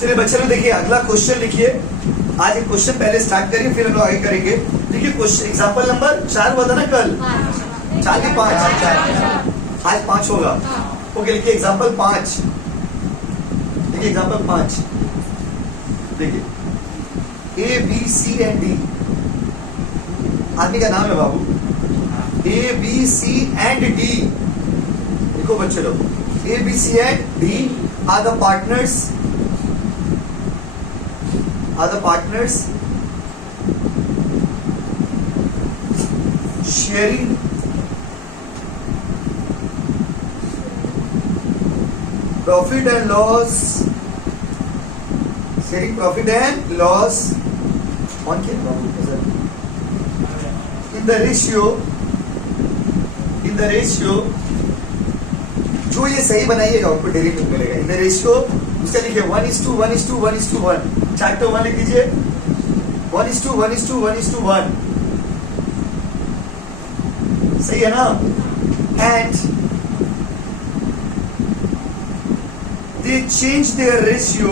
चलिए बच्चे लोग देखिए अगला क्वेश्चन लिखिए। आज एक क्वेश्चन पहले स्टार्ट करिए फिर हम लोग आगे करेंगे। देखिए क्वेश्चन एग्जांपल नंबर 4 हुआ था ना कल, 4 के 5 आज 5 होगा। ओके लिखिए एग्जांपल 5। देखिए एग्जांपल 5 देखिए A B C and D आदमी का नाम है बाबू। A B C and D देखो बच्चे लोग A B C and D are the partners sharing profit and loss on in the ratio जो ये सही बनाइएगा आपको डेरिवेटिव मिलेगा। इन द रेशियो उसका लिखिए 1:1:1:1:1 चार्ट 1 लिख दीजिए 1:1:1:1 सही है ना। And they change their ratio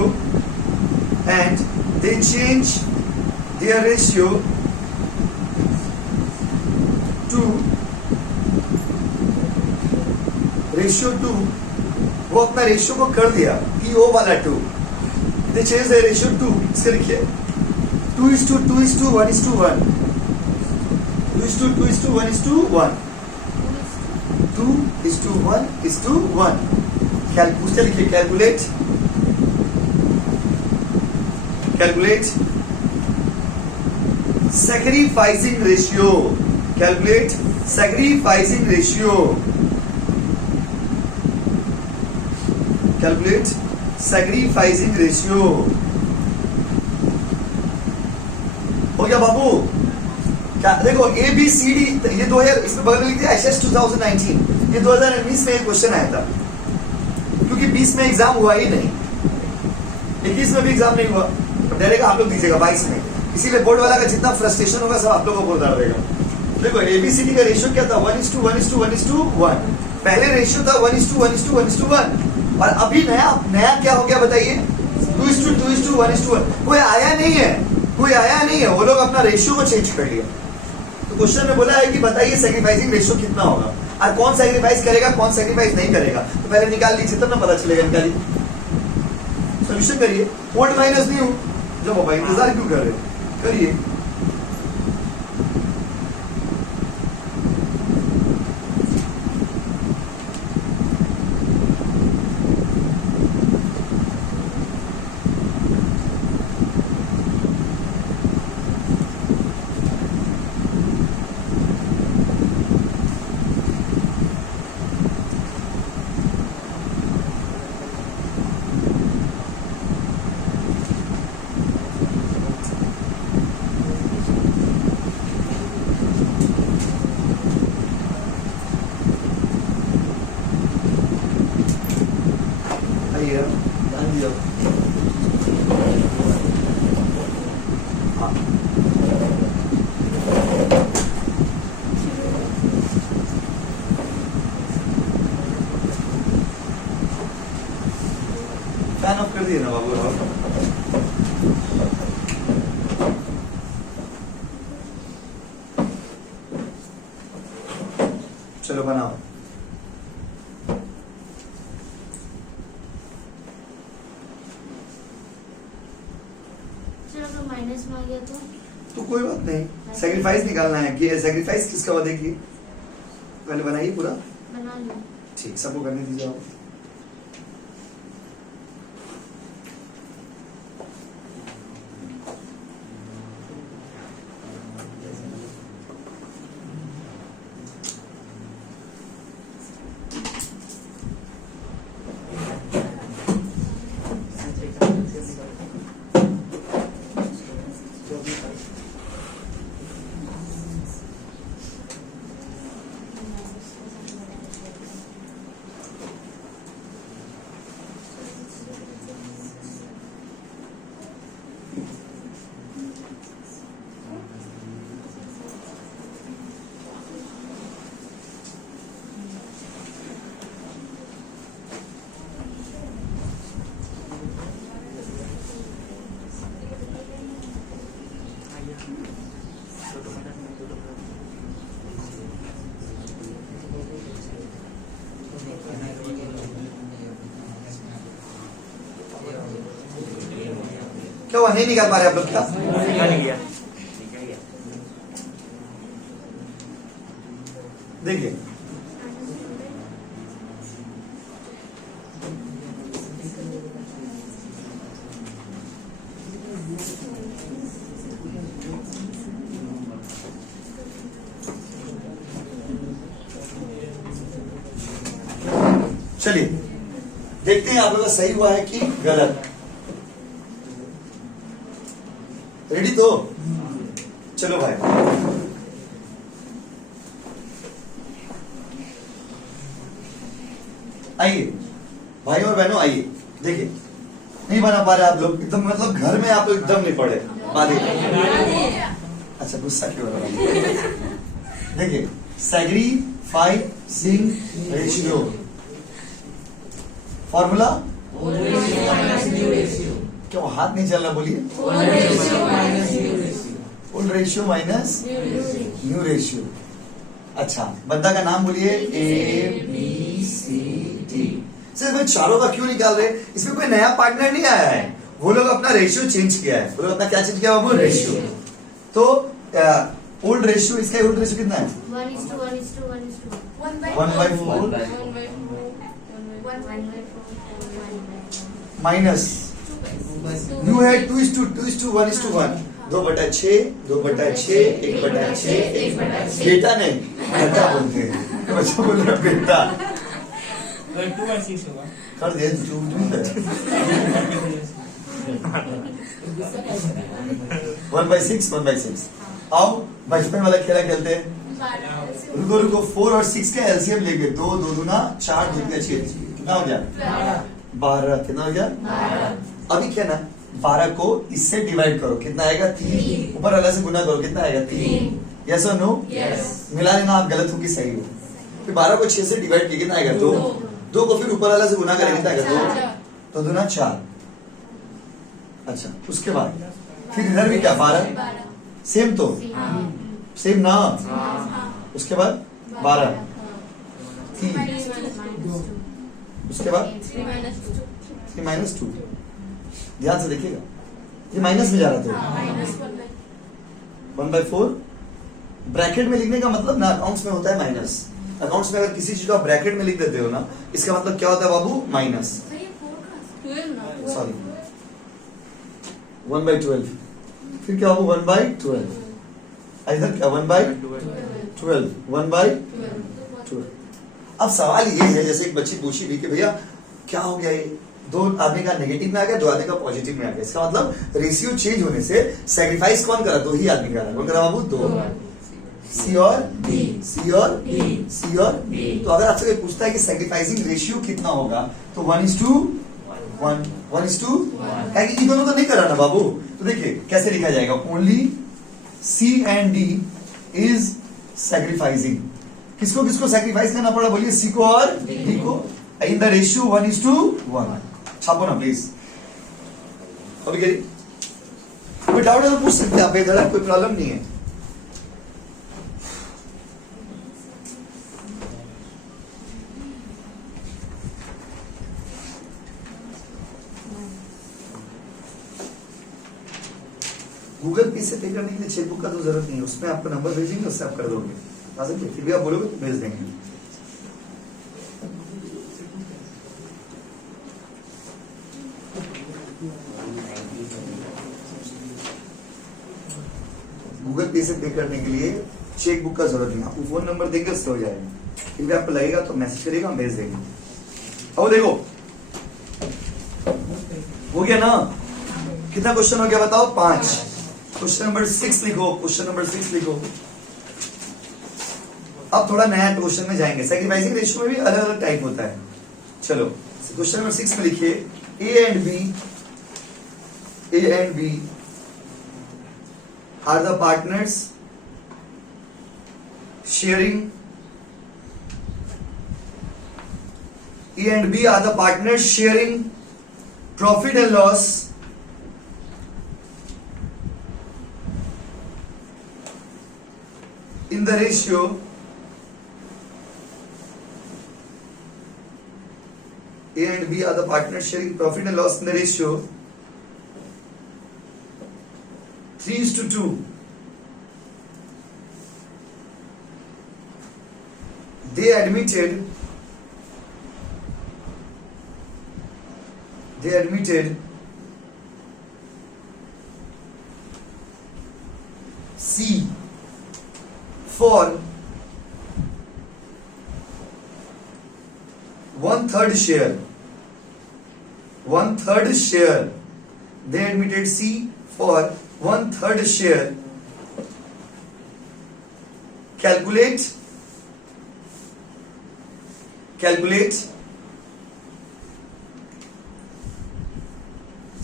to ratio 2 वो अपना रेशियो को कर दिया PO वाला 2 they change their ratio 2 इसके लिखिए 2:2:1:1 2:2:1:1 2:1:1 उसका लिखिए कैलकुलेट sacrificing ratio हो गया बाबू। क्या देखो ए बी सी डी ये 2000 इसमें बगल में लिख दिया एसएस 2019 ये 2019 में एक क्वेश्चन आया था क्योंकि 20 में एग्जाम हुआ ही नहीं, 21 में भी एग्जाम नहीं हुआ, डायरेक्ट आप लोग दीजिएगा 22 में। इसीलिए बोर्ड वाला का जितना फ्रस्ट्रेशन होगा सब आप लोगों को उतार देगा। देखो एबीसीडी का रेशियो क्या था 1:1:1:1 पहले रेशियो था 1:1:1:1 और अभी नया क्या हो गया बताइए 2:2:1:1 कोई आया नहीं है वो लोग अपना रेशियो को चेंज कर लिया। तो क्वेश्चन में बोला है कि बताइए सैक्रिफाइसिंग रेशियो कितना होगा और कौन सैक्रिफाइस करेगा कौन सैक्रिफाइस नहीं करेगा। तो पहले निकाल लीजिए तब ना पता चलेगा। निकालिए सोल्यूशन करिए ओल्ड माइनस न्यू। जब बाबा इंतजार क्यों कर रहे करिए। फैन ऑफ कर दिए ना बाबू। चलो बनाओ। माइनस में आ गया तो कोई बात नहीं सैक्रिफाइस निकालना है कि सैक्रिफाइस किसका होगा देखिए पहले बनाइए पूरा बना लो। ठीक सबको करने दीजिए आप। क्या हुआ, नहीं निकाल पा रहे आप लोग क्या? निकल गया। देखिए चलिए देखते हैं आप लोग का सही हुआ है कि गलत। रेडी तो चलो भाई, आइए भाई और बहनों आइए। देखिए नहीं बना पा रहे आप लोग एकदम, मतलब घर में आप लोग एकदम नहीं पढ़े अच्छा गुस्सा क्यों हो रहा है? देखिए सैग्रीफाइसिंग रेशियो फॉर्मूला, क्या वो हाथ नहीं चल रहा, बोलिए। Old ratio minus new ratio. अच्छा बंदा का नाम बोलिए, ए बी सी डी। सिर्फ चारों का क्यों निकाल रहे? इसमें कोई नया पार्टनर नहीं आया है, वो लोग अपना रेशियो चेंज किया है। वो लोग अपना क्या चेंज किया बाबू? रेशियो। तो ओल्ड रेशियो, इसका ओल्ड रेशियो कितना है? 1/4 माइनस न्यू है 2:1:1, 2/6, 2/6, 1/6, 1/6। बेटा नहीं बेटा बोलते हैं, बच्चा बोल रहा बेटा। 2/6 होगा। कर दे 1/6 1/6। आओ बचपन वाला खेला खेलते हैं। रुको रुको, 4 और 6 का एलसीएम लेंगे। 2 2 दूना 4, 2 तिया 6, कितना हो गया? 12। कितना हो गया? 12। अभी क्या ना, 12 को इससे डिवाइड करो, कितना आएगा? 3। ऊपर वाला से गुना करो, कितना आएगा? 3। यस और नो? मिला लेना, आप गलत हो कि सही हो। फिर 12 को 6 से डिवाइड किया, कितना आएगा? 2। 2 को फिर ऊपर वाला से गुना करें, कितना आएगा? 2। तो दूना 4। अच्छा उसके बाद फिर इधर भी क्या? 12 सेम तो सेम ना। उसके बाद 12 3, उसके बाद 3 -2। ध्यान से देखिएगा, ये माइनस में जा रहा था। 1/4 ब्रैकेट में लिखने का मतलब ना, अकाउंट्स में होता है माइनस। अकाउंट्स में अगर किसी चीज को आप ब्रैकेट में लिख देते हो ना, इसका मतलब क्या होता है बाबू? माइनस। सॉरी 1/12। फिर क्या बाबू? 1/12। इधर क्या? 1/12 1/12। अब सवाल ये है, जैसे एक बच्ची पूछी भी कि भैया क्या हो गया, ये 2 आदमी का नेगेटिव में आ गया, 2 आदमी का पॉजिटिव में आ गया। इसका मतलब रेशियो चेंज होने से सैक्रिफाइस कौन करा? 2 ही आदमी करा। कौन करा बाबू? 2। सी और डी, सी और डी, सी और डी। तो अगर आपसे कोई पूछता है कि सैक्रिफाइसिंग रेशियो कितना होगा, तो 1:1 1:1। ये दोनों तो नहीं करा ना बाबू। तो देखिए कैसे लिखा जाएगा, only C and D is sacrificing. किसको किसको सैक्रिफाइस करना पड़ा? बोलिए सी को और डी को, इन द रेशियो 1:1। छापो ना प्लीज। अभी कोई डाउट है तो पूछ सकते हैं आप, बेधड़क, कोई प्रॉब्लम नहीं है। गूगल पे से पे करने के लिए चेकबुक का तो जरूरत नहीं है, उसमें आपको नंबर भेजेंगे, उससे आप कर दोगे। फिर भी आप बोलोगे तो भेज देंगे। गूगल पे से पे करने के लिए चेकबुक का जरूरत नहीं, आपको फोन नंबर देंगे, उससे हो जाएगा। फिर भी आपको लगेगा तो मैसेज करिएगा, हम भेज देंगे। अब देखो हो गया ना, कितना क्वेश्चन हो गया बताओ? 5। क्वेश्चन नंबर 6 लिखो, क्वेश्चन नंबर 6 लिखो। अब थोड़ा नया क्वेश्चन में जाएंगे। सैक्रिफाइसिंग रेशियो में भी अलग अलग टाइप होता है। चलो क्वेश्चन नंबर 6 में लिखिए, A and B are the partners sharing, A and B are the partners sharing profit and loss in the ratio A and B are the partners sharing profit and loss in the ratio 3:2. They admitted C for 1/3 share. 1/3 share. They admitted C for 1/3 share. Calculate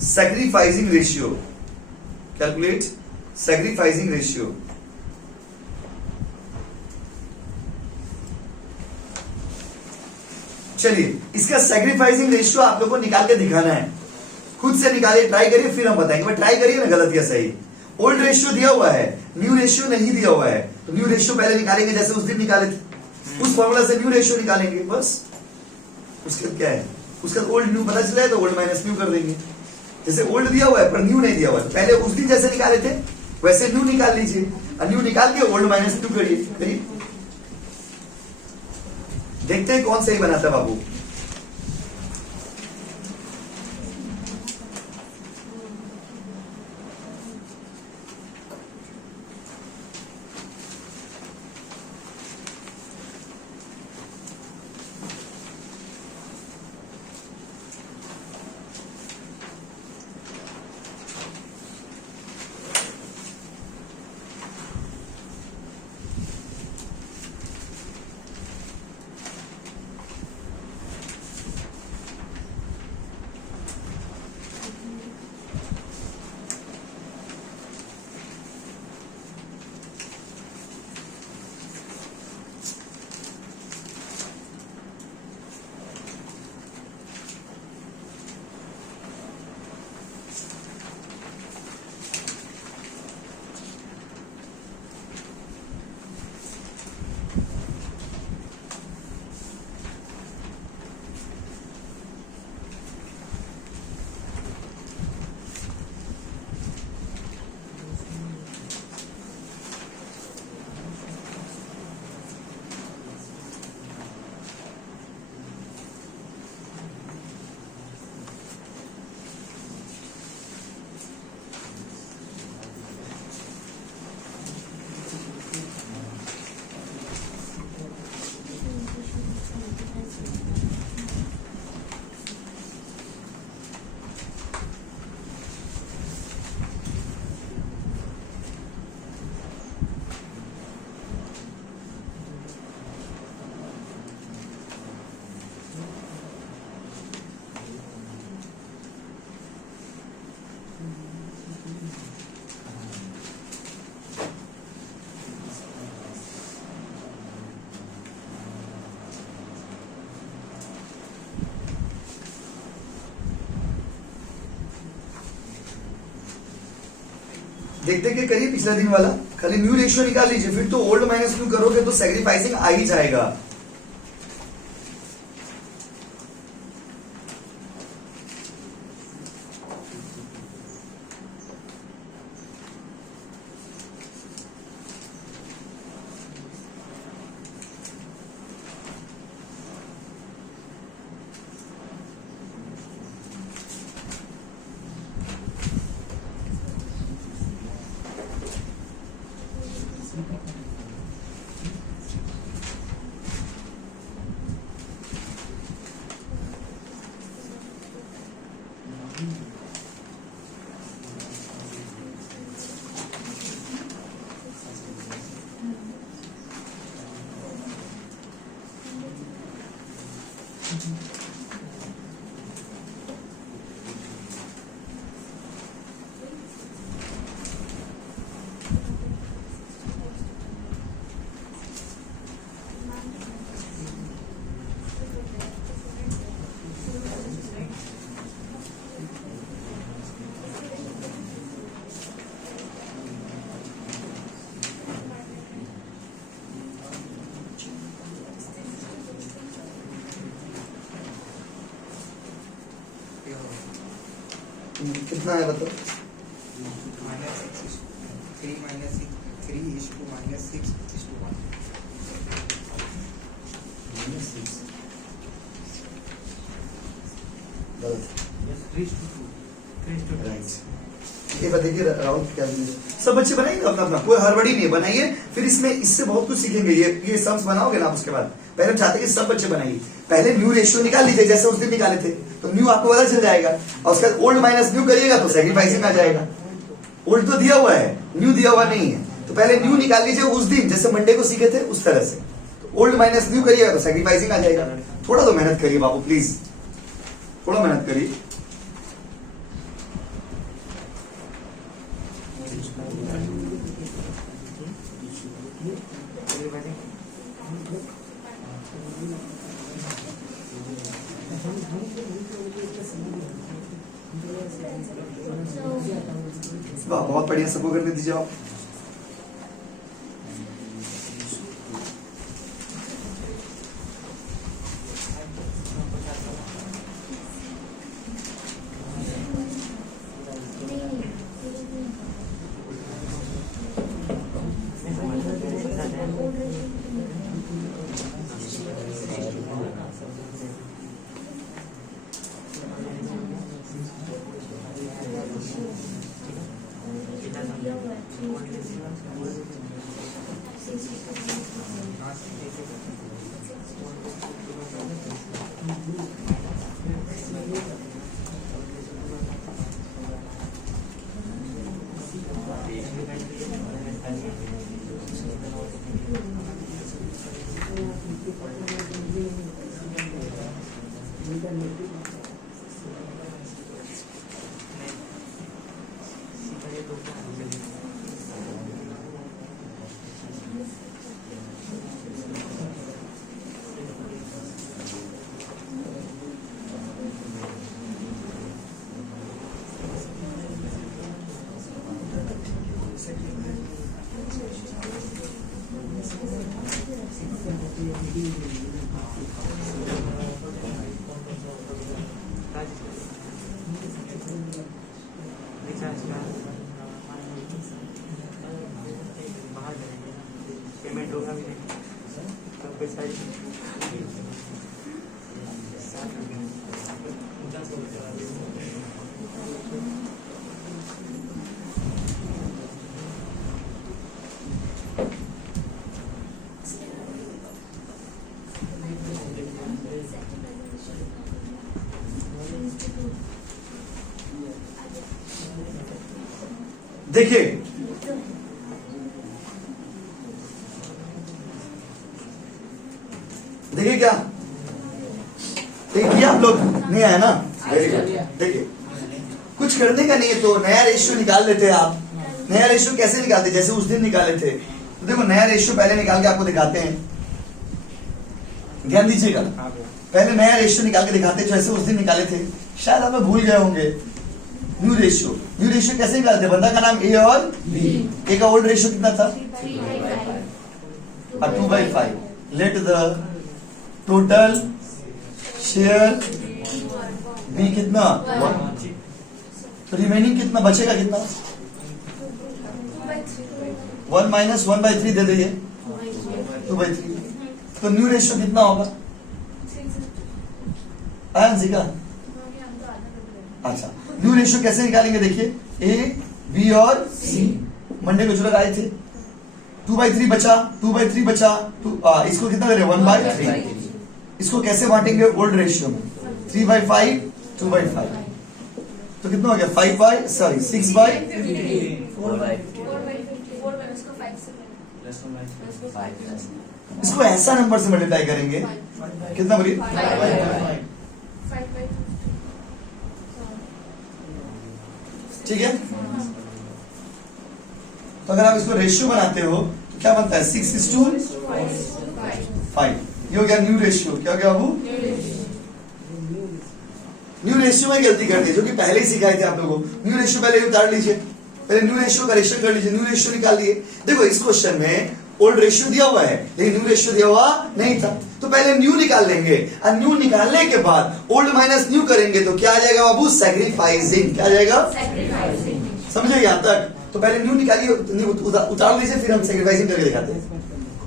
sacrificing ratio. Calculate sacrificing ratio. चलिए, इसका sacrificing ratio आप लोगों को निकाल के दिखाना है. खुद से निकालिए, ट्राई करिए, फिर हम बताएंगे. बट ट्राई करिए ना, गलत या सही. ओल्ड रेशियो दिया हुआ है, न्यू रेशियो नहीं दिया हुआ है. तो न्यू रेशियो पहले निकालेंगे, जैसे उस दिन निकाले थे. उस फॉर्मूला से न्यू रेशियो निकालेंगे बस. उसके बाद क्या है, उसका ओल्ड न्यू पता चला है तो ओल्ड माइनस न्यू कर देंगे. जैसे ओल्ड दिया हुआ है पर न्यू नहीं दिया हुआ है, पहले उस दिन जैसे निकाले थे वैसे न्यू निकाल लीजिए, और न्यू निकाल के ओल्ड माइनस न्यू करिए. देखते हैं कौन सही बनाता बाबू. देखते कि करिए पिछला दिन वाला. खाली न्यू रेशियो निकाल लीजिए, फिर तो ओल्ड माइनस न्यू करोगे तो सैक्रिफाइसिंग आ ही जाएगा. कितना है बताओ. 3 minus 6, 3 is to minus 6 is to 1. ये देखिए राहुल क्या लिखे। सब बच्चे बनाएंगे अपना अपना, कोई हड़बड़ी नहीं है, बनाइए। फिर इसमें इससे बहुत कुछ सीखेंगे। ये सम्स बनाओगे ना, उसके बाद पहले हम चाहते हैं कि सब बच्चे बनाइए। पहले न्यू रेशियो निकाल लीजिए, जैसे उस दिन निकाले थे, तो न्यू आपको पता चल जाएगा। और उसके बाद ओल्ड माइनस न्यू करिएगा तो सैक्रिफाइसिंग आ जाएगा। ओल्ड तो दिया हुआ है, न्यू दिया हुआ नहीं है, तो पहले न्यू निकाल लीजिए उस दिन, जैसे मंडे को सीखे थे उस तरह से। ओल्ड माइनस न्यू करिएगा तो सैक्रिफाइसिंग आ जाएगा। थोड़ा तो मेहनत करिए बाबू, प्लीज थोड़ा मेहनत करिए। वाह, बहुत बढ़िया, सबको करने दीजिए आप। पेमेंट होगा भी नहीं, सब पैसा देखिए देखिए क्या देखिए, आप लोग नहीं आया ना, वेरी गुड। देखिए कुछ करने का नहीं है, तो नया रेशियो निकाल लेते हैं आप। नया रेशियो कैसे निकालते, जैसे उस दिन निकाले थे। तो देखो नया रेशियो पहले निकाल के आपको दिखाते हैं, ध्यान दीजिएगा। पहले नया रेशियो निकाल के दिखाते हैं, जैसे उस दिन निकाले थे, शायद आप लोग भूल गए होंगे। न्यू रेशियो कैसे निकालते, बंदा का नाम ए और बी। ए का ओल्ड रेशियो कितना था, 2/5। Let the total share be कितना 1, तो रिमेनिंग कितना बचेगा, कितना 1 माइनस 1/3 दे दीजिए, 2/3। तो न्यू रेशियो कितना होगा, आंसर का। अच्छा, न्यू रेशियो कैसे निकालेंगे, देखिए ए बी और सी मंडे को जो लगाए थे, 2/3 बचा, 2/3 बचा, इसको कितना दे रहे 1/3। इसको कैसे बांटेंगे ओल्ड रेशियो में, 3/5 2/5, तो कितना हो गया 6/4। इसको ऐसा नंबर से मल्टीप्लाई करेंगे, कितना बोलिए, ठीक है। तो अगर आप इसको रेशियो बनाते हो तो क्या बनता है, 6:5। ये हो गया न्यू रेशियो। क्या हो गया बाबू, न्यू रेशियो में गलती कर दी, जो कि पहले ही सिखाए थे आप लोगों को। न्यू रेशियो पहले उतार लीजिए, पहले न्यू रेशियो करेक्शन कर लीजिए, न्यू रेशियो निकाल लिए। देखो इस क्वेश्चन में ओल्ड रेशियो दिया हुआ है, लेकिन न्यू रेशियो दिया हुआ नहीं था, तो पहले न्यू निकाल लेंगे, और न्यू निकालने के बाद ओल्ड माइनस न्यू करेंगे तो क्या आ जाएगा बाबू, सैक्रिफाइसिंग। क्या आ जाएगा, समझे यहाँ तक? तो पहले न्यू निकालिए, न्यू उतार लीजिए, फिर हम सेक्रीफाइसिंग करके दिखाते हैं।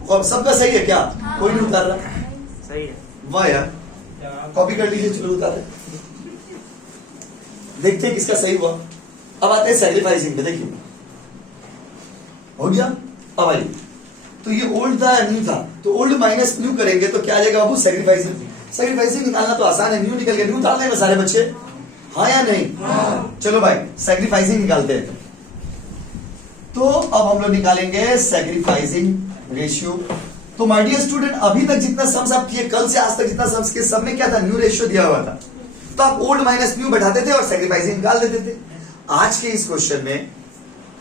और सबका सही है क्या? कोई नहीं उतार रहा? सही है। वाह यार, कॉपी कर लीजिए, चलो उतारे। देखते हैं किसका सही हुआ। अब आते हैं सेक्रीफाइसिंग पे, देखिए हो गया। अब आइए, तो ये ओल्ड था या न्यू था, तो ओल्ड माइनस न्यू करेंगे तो क्या आ जाएगा बाबू? सेक्रीफाइसिंग। सेक्रीफाइसिंग निकालना तो आसान है, न्यू निकल गया, न्यू उतार देंगे सारे बच्चे, हाँ या नहीं? चलो भाई सेक्रीफाइसिंग निकालते हैं। तो अब हम लोग निकालेंगे सेक्रीफाइसिंग रेशियो। तो माय डियर स्टूडेंट, अभी तक जितना सम्स आप किए, कल से आज तक जितना सम्स किए, सब में क्या था? न्यू रेशियो दिया हुआ था। तो आप ओल्ड माइनस न्यू बैठाते थे और सेक्रीफाइसिंग निकाल देते थे। आज के इस क्वेश्चन में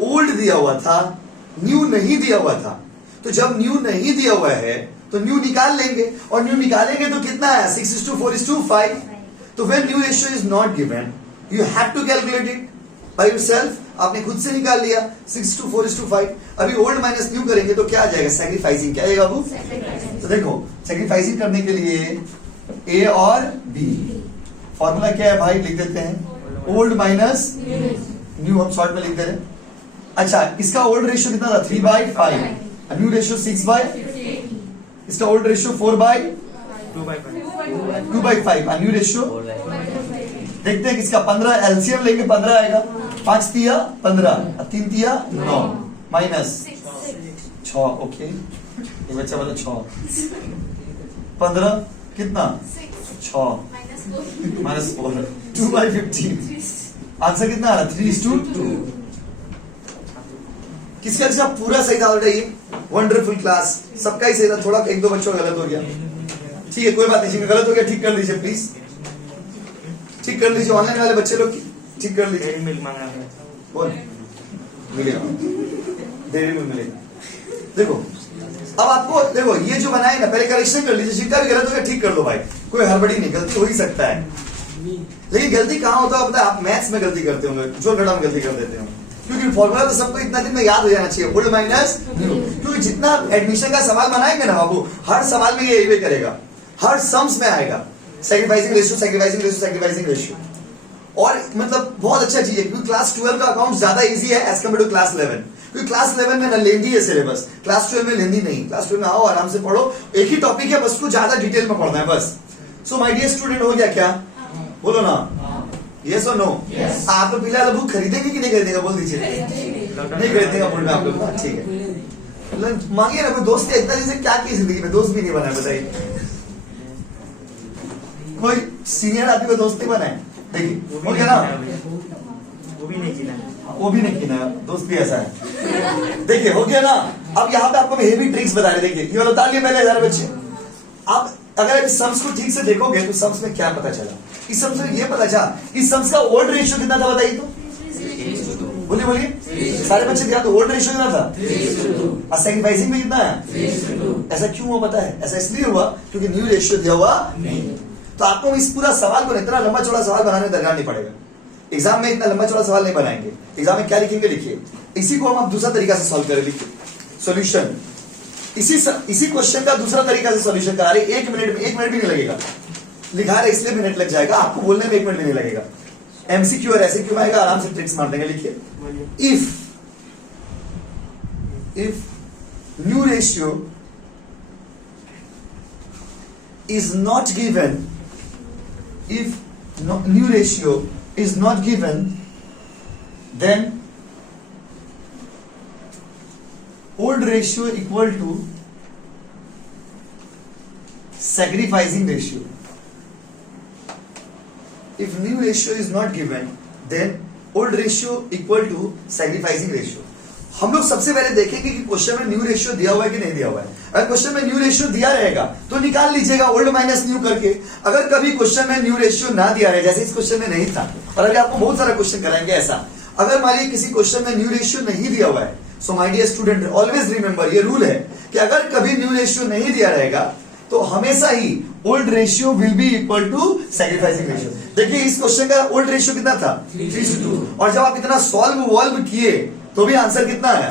ओल्ड दिया हुआ था, न्यू नहीं दिया हुआ था। तो जब न्यू नहीं दिया हुआ है तो न्यू निकाल लेंगे, और न्यू निकालेंगे तो कितना है? 6:4:5। तो when new ratio is not given, you have to calculate it by yourself. आपने खुद से निकाल लिया 6:4:5। अभी ओल्ड माइनस न्यू करेंगे तो क्या आ जाएगा? सेक्रीफाइसिंग। क्या आएगा बाबू? तो देखो, सेक्रीफाइसिंग करने के लिए ए और बी, फॉर्मूला क्या है भाई? लिख देते हैं, ओल्ड माइनस न्यू, हम शॉर्ट में लिख दे रहे हैं। अच्छा, इसका ओल्ड रेशियो कितना था? 3/5, न्यू रेशियो 6/, इसका ओल्ड रेशियो 4/2/5, न्यू रेशियो देखते हैं किसका? 15। एलसीएम लेंगे 15 आएगा, 5 तिया 15, 3 तिया 9, माइनस 6। ओके, ये बच्चा बोला 6, 15 कितना? 6 -4, 2/15। आंसर कितना आ रहा? 3:2। किसका किसका पूरा सही था? ये वंडरफुल क्लास, सबका ही सही था, थोड़ा एक दो बच्चों का गलत हो गया। ठीक है, कोई बात नहीं, गलत हो गया ठीक कर लीजिए प्लीज, ठीक कर लीजिए। ऑनलाइन वाले बच्चे लोग ठीक कर लीजिए। डेयरी मिल्क मांगा है, बोल मिलेगा, डेयरी मिल्क मिलेगा। देखो अब आपको, देखो ये जो बनाए ना, पहले करेक्शन कर लीजिए, जिनका भी गलत हो गया ठीक कर लो भाई, कोई हड़बड़ी नहीं, गलती हो ही सकता है। लेकिन गलती कहाँ होता है पता है? आप मैथ्स में गलती करते होंगे, जोड़ घटा में गलती कर देते होंगे, क्योंकि फॉर्मूला तो सबको इतना दिन में याद हो जाना चाहिए, ओल्ड माइनस न्यू। क्योंकि जितना एडमिशन का सवाल बनाएंगे ना बाबू, हर सवाल में ये यही करेगा, हर सम्स में आएगा sacrificing ratio, sacrificing ratio, sacrificing ratio. और मतलब बहुत अच्छा चीज है, क्योंकि क्लास 12 का अकाउंट ज्यादा इजी है एज कम्पेयर टू क्लास 11। क्योंकि क्लास 11 में ना लेंदी है सिलेबस, क्लास 12 में लेंदी नहीं। क्लास 12 में आओ आराम से पढ़ो, एक ही टॉपिक है, बस उसको ज्यादा डिटेल में पढ़ना है बस। सो माय डियर स्टूडेंट, हो गया क्या? बोलो ना, यस और नो? आप तो फिलहाल बुक खरीदेंगे कि नहीं खरीदेंगे? बोल दीजिए। नहीं खरीदेगा बोल रहे आप लोग, ठीक है। मांगिए ना, कोई दोस्त है इतना दिन से क्या की जिंदगी में, दोस्त भी नहीं बना है बताइए। कोई सीनियर आदमी को दोस्त नहीं बना है? देखिए हो गया ना, वो भी नहीं जीना, वो भी नहीं किया, दोस्त भी ऐसा है। देखिए हो गया ना। अब यहाँ पे आपको हेवी ट्रिक्स बता रहे, देखिए ये वाला उतार लिया पहले 1000 बच्चे। आप अगर इस सम्स को ठीक से देखोगे तो सम्स में क्या पता चला? इस सम्स में ये पता चला, इस सम्स का ओल्ड रेशियो कितना था बताइए तो? बोलिए बोलिए सारे बच्चे ध्यान दो, ओल्ड रेशियो कितना था? और सेक्रीफाइसिंग में कितना है? ऐसा क्यों हुआ पता है? ऐसा इसलिए हुआ क्योंकि न्यू रेशियो दिया हुआ नहीं। तो आपको इस पूरा सवाल को इतना लंबा चौड़ा सवाल बनाने में दरकार नहीं पड़ेगा। एग्जाम में इतना लंबा चौड़ा सवाल नहीं बनाएंगे। एग्जाम में क्या लिखेंगे? लिखिए, इसी को हम आप दूसरा तरीका से सॉल्व करें, लिखिए सॉल्यूशन। इसी क्वेश्चन का दूसरा तरीका से सॉल्यूशन करा रहे, 1 मिनट में, 1 मिनट भी नहीं लगेगा। लिखा रहे इसलिए मिनट लग जाएगा, आपको बोलने में 1 मिनट भी नहीं लगेगा। एमसीक्यू और एसक्यू आएगा, आराम से ट्रिक्स मार देंगे। लिखिए, if new ratio is not given, if new ratio is not given, then old ratio equal to sacrificing ratio. If new ratio is not given, then old ratio equal to sacrificing ratio. हम लोग सबसे पहले देखेंगे कि question में new ratio दिया हुआ है कि नहीं दिया हुआ है। अगर क्वेश्चन में न्यू रेशियो दिया रहेगा तो निकाल लीजिएगा ओल्ड माइनस न्यू करके। अगर कभी क्वेश्चन में न्यू रेशियो ना दिया रहे, जैसे इस क्वेश्चन में नहीं था, और अभी आपको बहुत सारा क्वेश्चन कराएंगे ऐसा, अगर मान लीजिए किसी क्वेश्चन में न्यू रेशियो नहीं दिया हुआ है, so my dear student always remember, ये रूल है कि अगर कभी न्यू रेशियो नहीं दिया रहेगा तो हमेशा ही old ratio will be equal to sacrificing ratio. देखिए इस क्वेश्चन का ओल्ड रेशियो कितना था? 3:2। और जब आप इतना सॉल्व किए तो भी आंसर कितना आया?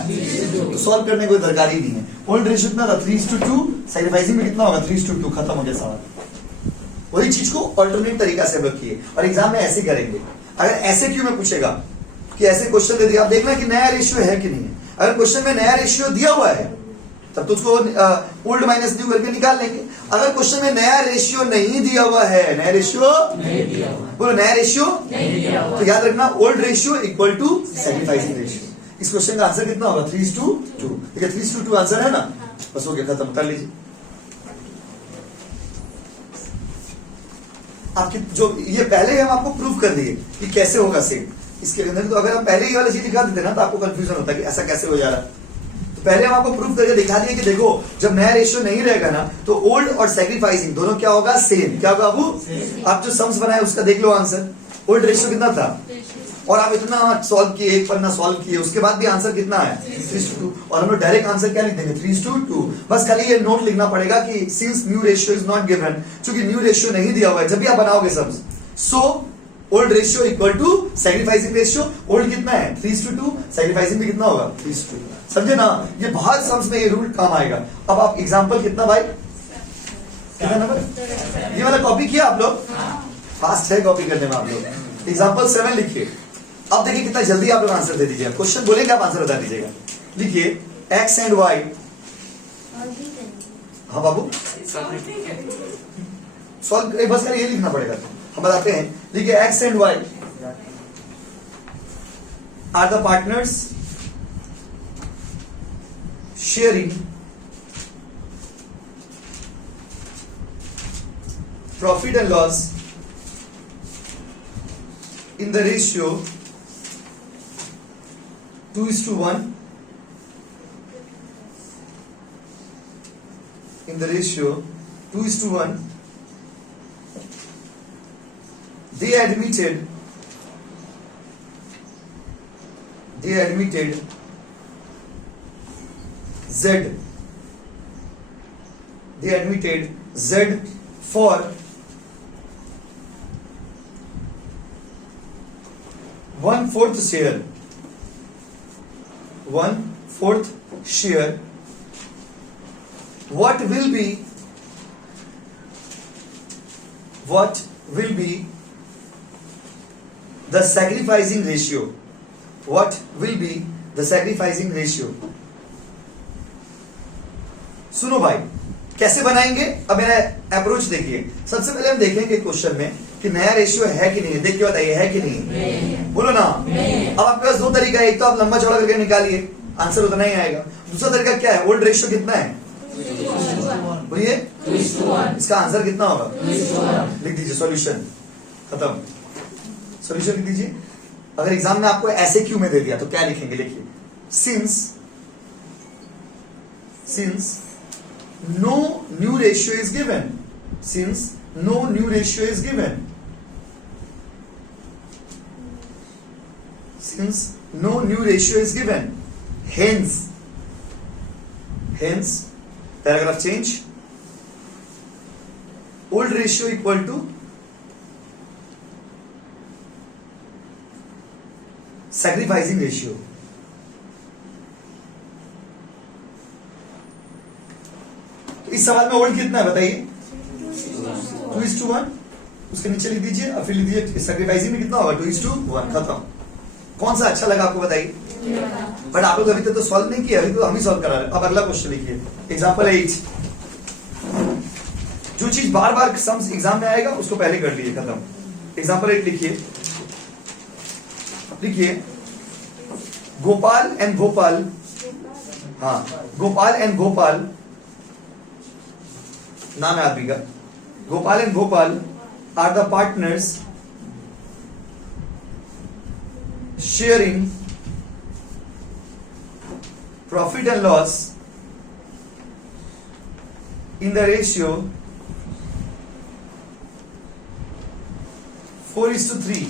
तो सॉल्व करने कोई दरकार ही नहीं है। ओल्ड रेशियो कितना था? 3:2। सैक्रिफाइसिंग में कितना होगा? 3:2। खत्म हो गया सवाल। वही चीज को अल्टरनेट तरीका से हम लोग किए, और एग्जाम में ऐसे करेंगे। अगर ऐसे क्यों में पूछेगा कि ऐसे क्वेश्चन दे दिया, आप देखना कि नया रेशियो है कि नहीं है। अगर क्वेश्चन में नया रेशियो दिया हुआ है तब तो उसको ओल्ड माइनस न्यू करके निकाल लेंगे। अगर क्वेश्चन में नया रेशियो नहीं दिया हुआ है, नया रेशियो बोलो, नया रेशियो तो याद रखना old ratio equal to sacrificing ratio. इस क्वेश्चन का आंसर कितना होगा? 3:2। ठीक है, 3:2 आंसर है ना, बस हो गया, खत्म कर लीजिए। आपकी जो ये पहले हम आपको प्रूव कर दिए कि कैसे होगा सेम इसके अंदर। तो अगर हम पहले ही वाला चीज दिखा देते ना तो आपको कंफ्यूजन होता है कि ऐसा कैसे हो जा रहा है। तो पहले हम आपको प्रूव करके दिखा दिए कि देखो जब नया रेशियो नहीं रहेगा ना तो ओल्ड और सैक्रिफाइसिंग दोनों क्या होगा? सेम। क्या होगा बाबू? आप जो सम्स बनाए उसका देख लो आंसर। ओल्ड रेशियो कितना था और आप इतना सॉल्व किए, एक पन्ना सॉल्व किए, उसके बाद भी आंसर कितना है? 3:2। और हम लोग डायरेक्ट आंसर क्या लिख देंगे? 3:2। बस खाली ये नोट लिखना पड़ेगा कि since new ratio is not given, क्योंकि न्यू रेशियो नहीं दिया हुआ है जब भी आप बनाओगे sums, so old ratio equal to sacrificing ratio. Old कितना है? 3:2, सैक्रिफाइसिंग भी कितना होगा? 3:2। समझे ना? ये बहुत सम्स में ये रूल काम आएगा। अब आप एग्जांपल कितना भाई, कितना नंबर? ये वाला कॉपी किया आप लोग? फास्ट है कॉपी करने में आप लोग। एग्जांपल 7 लिखिए। अब देखिए कितना जल्दी आप लोग आंसर दे दीजिएगा। क्वेश्चन बोलेंगे आप आंसर बता दीजिएगा। लिखिए x एंड y। हाँ बाबू सॉल्व बस कर, ये लिखना पड़ेगा, हम बताते हैं। लिखिए x and y are the partners sharing profit and loss in the ratio 2:1, in the ratio 2:1, they admitted Z for 1/4 share, 1/4 share. What will be the sacrificing ratio? What will be the sacrificing ratio? सुनो भाई कैसे बनाएंगे। अब मेरा approach देखिए। सबसे पहले हम देखेंगे क्वेश्चन में कि नया रेशियो है कि नहीं है। देख के बताइए है कि नहीं, बोलो ना। अब आपके पास दो तरीका है, एक तो आप लंबा चौड़ा करके निकालिए, आंसर उतना ही आएगा। दूसरा तरीका क्या है? ओल्ड रेशियो कितना है? बोलिए, इसका आंसर कितना होगा? लिख दीजिए सॉल्यूशन, खत्म। सॉल्यूशन लिख दीजिए। अगर एग्जाम में आपको ऐसे क्यू में दे दिया तो क्या लिखेंगे? लिखिए since no new ratio is given, since no new ratio is given, since no new ratio is given, hence paragraph change, old ratio equal to sacrificing ratio. इस सवाल में ओल्ड कितना है बताइए? 2:1। उसके नीचे लिख दीजिए और फिर लिख दीजिए सैक्रिफाइसिंग में कितना होगा? 2:1। खत्म। कौन सा अच्छा लगा आपको बताइए? बट आप लोग अभी तक तो सॉल्व नहीं किया, अभी तो हम ही सॉल्व करा रहे हैं। अब अगला क्वेश्चन लिखिए, एग्जांपल 8। जो चीज बार बार सम्स एग्जाम में आएगा उसको पहले कर लीजिए, खत्म। एग्जांपल 8 लिखिए। गोपाल एंड गोपाल, हाँ गोपाल एंड गोपाल नाम है आदमी का। Gopal and Gopal are the partners sharing profit and loss in the ratio 4:3।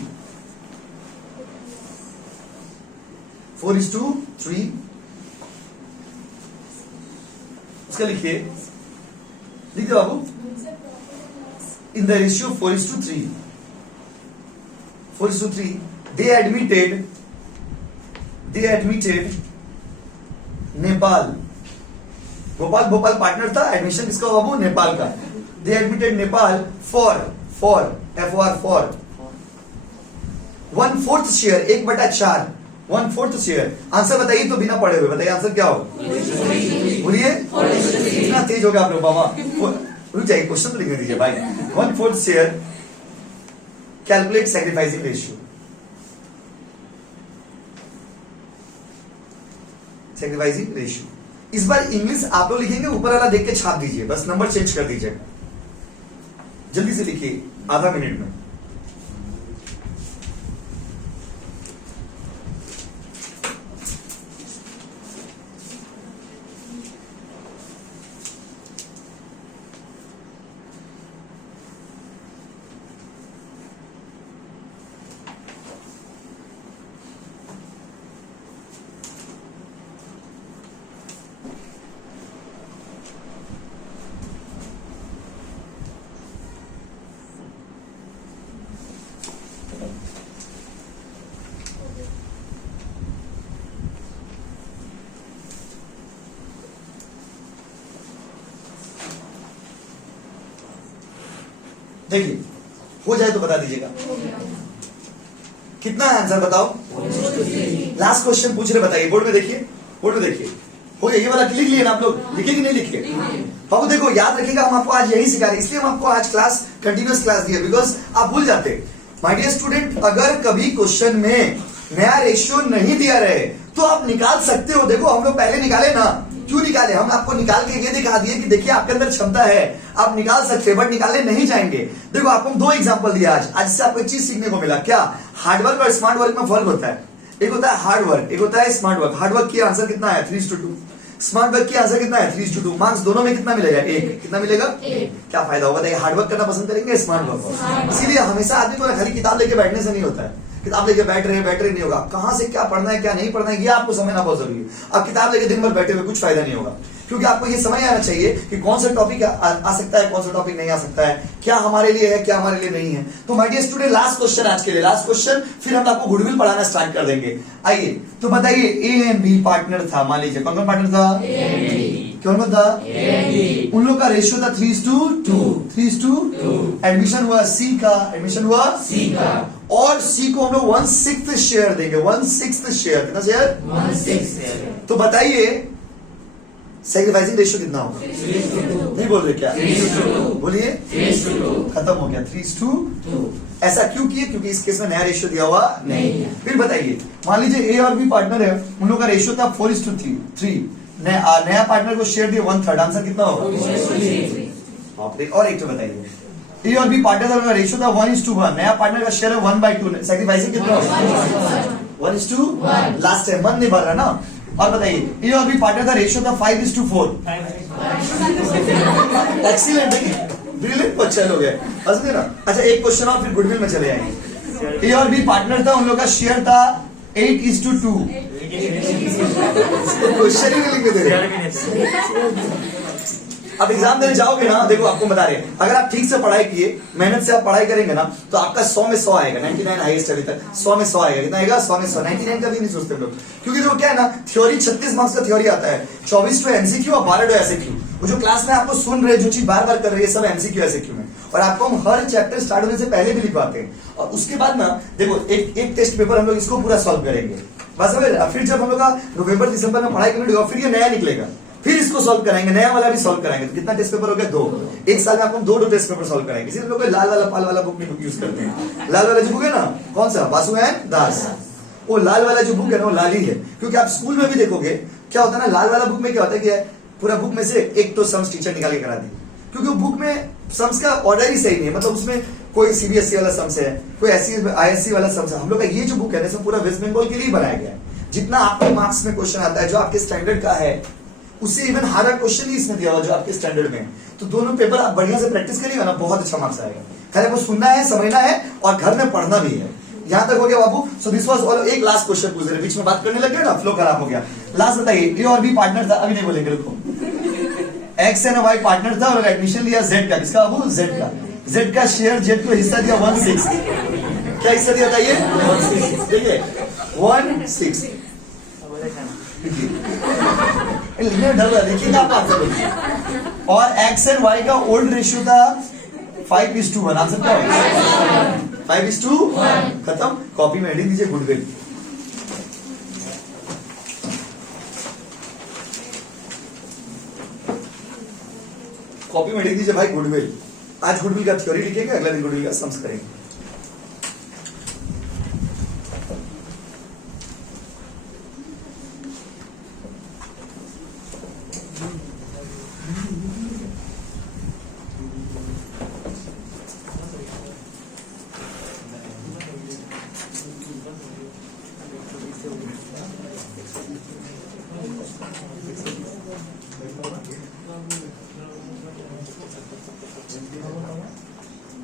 4:3। उसका लिखिए, लिख दो बाबू। In the ratio 4:3, 4:3, they admitted Nepal. Gopal Bhopal partner था, एडमिशन किसका बाबू? नेपाल का। They admitted Nepal for FOR 1/4 share, 1/4, 1/4 share. Answer बताइए तो बिना पढ़े हुए बताइए आंसर क्या हो, बोलिए। इतना तेज हो गया आप लोग बाबा, रुक जाइए क्वेश्चन तो लिखने दीजिए भाई। 1/4 share, calculate sacrificing ratio. Sacrificing ratio, इस बार इंग्लिश आप लोग लिखेंगे, ऊपर वाला देख के छाप दीजिए, बस नंबर चेंज कर दीजिएगा। जल्दी से लिखिए, आधा मिनट में। देखिए हो जाए तो बता दीजिएगा कितना है आंसर, बताओ। लास्ट क्वेश्चन पूछ रहे, बताइए। बोर्ड में देखिए, बोर्ड में देखिए। हो गया ये वाला, लिख लिए ना आप लोग, लिखे कि नहीं लिखे? बाबू देखो याद रखिएगा, हम आपको आज यही सिखा रहे हैं, इसलिए हम आपको आज क्लास कंटिन्यूअस क्लास दिया, बिकॉज आप भूल जाते। माय डियर स्टूडेंट, अगर कभी क्वेश्चन में नया रेशियो नहीं दिया रहे तो आप निकाल सकते हो। देखो हम लोग पहले निकाले ना, क्यों निकाले? हम आपको निकाल के ये दिखा दिए कि देखिए आपके अंदर क्षमता है, आप निकाल सकते हैं, बट निकालने नहीं जाएंगे। देखो आपको हम 2 एग्जांपल दिया आज से आपको एक चीज सीखने को मिला। क्या हार्डवर्क और स्मार्ट वर्क में फर्क होता है? एक होता है हार्ड वर्क, एक होता है स्मार्ट वर्क। हार्ड वर्क की आंसर कितना है? 3:2। स्मार्ट वर्क की आंसर कितना है? 3:2। मार्क्स दोनों में कितना मिलेगा? 1। कितना मिलेगा? 1। क्या फायदा होगा? बताइए, हार्ड वर्क करना पसंद करेंगे, स्मार्ट वर्क? इसीलिए हमेशा आदमी को खाली किताब लेके बैठने से नहीं होता है। किताब लेके बैठ रहे नहीं होगा। कहां से क्या पढ़ना है क्या नहीं पढ़ना है ये आपको समझना बहुत जरूरी है। अब किताब लेके दिन भर बैठे हुए कुछ फायदा नहीं होगा, क्योंकि आपको ये समझ आना चाहिए कि कौन सा टॉपिक आ सकता है, कौन सा टॉपिक नहीं आ सकता है, क्या हमारे लिए है, क्या हमारे लिए नहीं है। तो my dear student, last question आज के लिए, लास्ट क्वेश्चन, फिर हम आपको गुडविल पढ़ाना स्टार्ट कर देंगे। आइए तो बताइए, ए एंड बी पार्टनर था, मान लीजिए कौन कौन पार्टनर था? कौन कौन था? उन लोग का रेशियो था 3:2। 3:2। एडमिशन हुआ सी का, एडमिशन हुआ सी का, और सी को हम लोग 1/6 शेयर देंगे। 1/6 शेयर, कितना शेयर? 1/6। तो बताइए सैक्रिफाइसिंग रेशियो कितना होगा? 3:2। नहीं बोल रहे क्या? 3:2। बोलिए। 3:2। खत्म हो गया, 3:2। ऐसा क्यों किए? क्योंकि इस केस में नया रेशियो दिया हुआ नहीं है। फिर बताइए, मान लीजिए ए और बी पार्टनर है, उन लोगों का रेशियो था 4:3। नया पार्टनर को शेयर दिया 1/3। आंसर कितना होगा? और एक तो बताइए, ए और बी पार्टनर का रेशियो था 1:1। नया पार्टनर का शेयर है 1/2। सैक्रिफाइसिंग कितना होगा? 1:1। लास्ट है, मन नहीं भर रहा ना। और बताइए, ए और बी पार्टनर का रेशियो था 5:4। एक्सीलेंट, ब्रिलियंट, अच्छे लोग हैं, समझे ना। अच्छा एक क्वेश्चन और फिर गुडविल में चले जाएंगे। ए और बी पार्टनर था, उन लोग का शेयर था 8:2। क्वेश्चन ही नहीं लिखने दे रहे। अब एग्जाम देने जाओगे ना, देखो आपको बता रहे हैं, अगर आप ठीक से पढ़ाई किए, मेहनत से आप पढ़ाई करेंगे ना, तो आपका 100 में 100 आएगा। 99 हाईएस्ट अभी तक, 100 में 100 आएगा। कितना आएगा? 100 में 100। 99 का भी नहीं सोचते लोग, क्योंकि देखो क्या है ना, थ्योरी 36 मार्क्स का थ्योरी आता है, 24 टू एमसीक्यू और 12 टू एसक्यू। वो जो क्लास में आपको सुन रहे, जो चीज बार बार कर रही है, सब एमसीक्यू एसक्यू में। और आपको हम हर चैप्टर स्टार्ट होने से पहले भी लिखवाते हैं, और उसके बाद ना देखो एक टेस्ट पेपर हम लोग इसको पूरा सॉल्व करेंगे, बस। फिर जब हम लोग का नवंबर दिसंबर में पढ़ाई करने लगेगा, फिर ये नया निकलेगा, फिर इसको सॉल्व कराएंगे, नया वाला भी सॉल्व कराएंगे। तो कितना टेस्ट पेपर हो गया? 2। एक साल में आपको 2 टेस्ट पेपर सॉल्व कराएंगे। इसीलिए लोग लाल वाला पाल वाला बुक में यूज करते हैं। लाल वाला जो बुक है ना, कौन सा? वासु एंड दास। वो लाल वाला जो बुक है ना, वो लाल ही है, क्योंकि आप स्कूल में भी देखोगे क्या होता है ना, लाल वाला बुक में क्या होता है कि पूरा बुक में से एक तो सम्स टीचर निकाल के करा दी, क्योंकि वो बुक में सम्स का ऑर्डर ही सही नहीं है। मतलब उसमें कोई सीबीएसई वाला सम्स है, कोई आईएससी वाला सम्स है। हम लोग का ये जो बुक है ना, पूरा वेस्ट बंगाल के लिए बनाया गया है। जितना आपके मार्क्स में क्वेश्चन आता है, जो आपके स्टैंडर्ड का है, उससे इवन हार्डर क्वेश्चन ही इसमें दिया हुआ जो आपके स्टैंडर्ड में। तो दोनों पेपर आप बढ़िया से प्रैक्टिस करिएगा ना, बहुत अच्छा मार्क्स आएगा। खाली आपको सुनना है, समझना है, और घर में पढ़ना भी है। यहां तक हो गया बाबू। So this was all. एक लास्ट क्वेश्चन पूछ रहे, बीच में बात करने लग गए ना, फ्लो खराब हो गया। लास्ट बताइए, ए और बी पार्टनर था, अभी नहीं बोलेंगे, रुको। एक्स एंड वाई पार्टनर था, और एडमिशन लिया जेड का। किसका बाबू? जेड का। जेड का शेयर, जेड को हिस्सा दिया 1/6। क्या हिस्सा दिया था? ये 1/6। देखिए 1/6। डर रहा, देखिएगा आप आंसर। और एक्स एंड वाई का ओल्ड रेशियो था 5:1। आंसर क्या होगा? 5:1 खत्म। कॉपी में हेडिंग दीजिए गुडविल। कॉपी में हेडिंग दीजिए भाई गुडविल। आज गुडविल का थ्योरी लिखेंगे, अगले दिन गुडविल का सम्स करेंगे।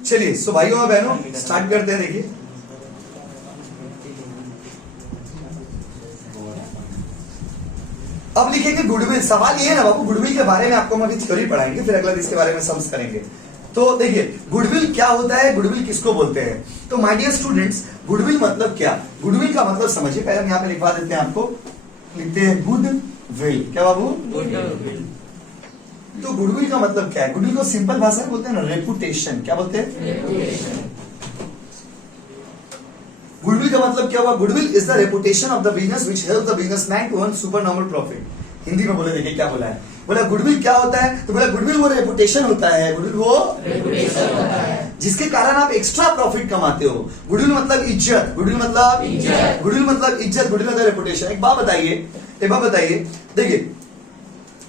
चलिए सो भाइयों और बहनों स्टार्ट करते हैं। देखिए अब लिखेंगे गुडविल। सवाल ये है ना बाबू, गुडविल के बारे में आपको हम अभी थ्योरी पढ़ाएंगे, फिर अगला इसके बारे में सम्स करेंगे। तो देखिए गुडविल क्या होता है, गुडविल किसको बोलते हैं। तो माय डियर स्टूडेंट्स, गुडविल मतलब क्या, गुडविल का मतलब समझिए। पहले हम यहाँ पे लिखवा देते हैं आपको, लिखते हैं गुडविल। क्या बाबू, गुडविल। तो गुडविल का मतलब क्या है। गुडविल को सिंपल भाषा में बोलते हैं ना रेपुटेशन। क्या बोलते हैं, गुडविल का मतलब क्या हुआ, goodwill is the reputation of the business which help the businessman to earn super normal profit. Hindi में बोले, देखिए क्या बोला है, बोला गुडविल क्या होता है, तो बोला गुडविल वो रेपुटेशन होता है, गुडविल वो रेपुटेशन होता है जिसके कारण आप एक्स्ट्रा प्रॉफिट कमाते हो। गुडविल मतलब इज्जत, गुडविल मतलब इज्जत, गुडविल मतलब इज्जत, गुडविल मतलब रेपुटेशन। एक बात बताइए, देखिए